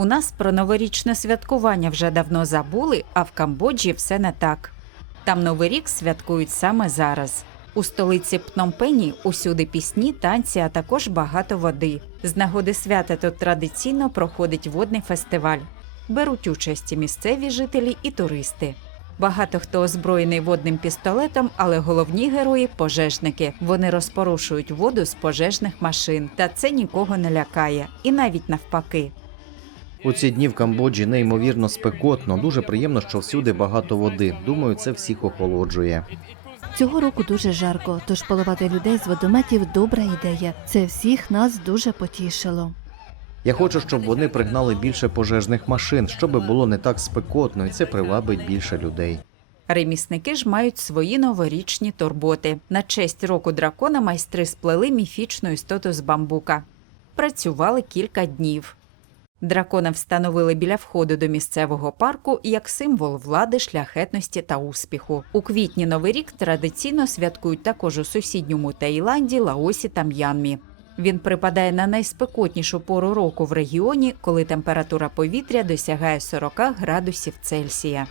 У нас про новорічне святкування вже давно забули, а в Камбоджі все не так. Там Новий рік святкують саме зараз. У столиці Пномпені усюди пісні, танці, а також багато води. З нагоди свята тут традиційно проходить водний фестиваль. Беруть участь і місцеві жителі і туристи. Багато хто озброєний водним пістолетом, але головні герої пожежники. Вони розпорушують воду з пожежних машин, та це нікого не лякає, і навіть навпаки. У ці дні в Камбоджі неймовірно спекотно. Дуже приємно, що всюди багато води. Думаю, це всіх охолоджує. Цього року дуже жарко, тож поливати людей з водометів добра ідея. Це всіх нас дуже потішило. Я хочу, щоб вони пригнали більше пожежних машин, щоб було не так спекотно, і це привабить більше людей. Ремісники ж мають свої новорічні турботи. На честь року дракона майстри сплели міфічну істоту з бамбука. Працювали кілька днів. Дракона встановили біля входу до місцевого парку як символ влади, шляхетності та успіху. У квітні Новий рік традиційно святкують також у сусідньому Таїланді, Лаосі та М'янмі. Він припадає на найспекотнішу пору року в регіоні, коли температура повітря досягає 40 градусів Цельсія.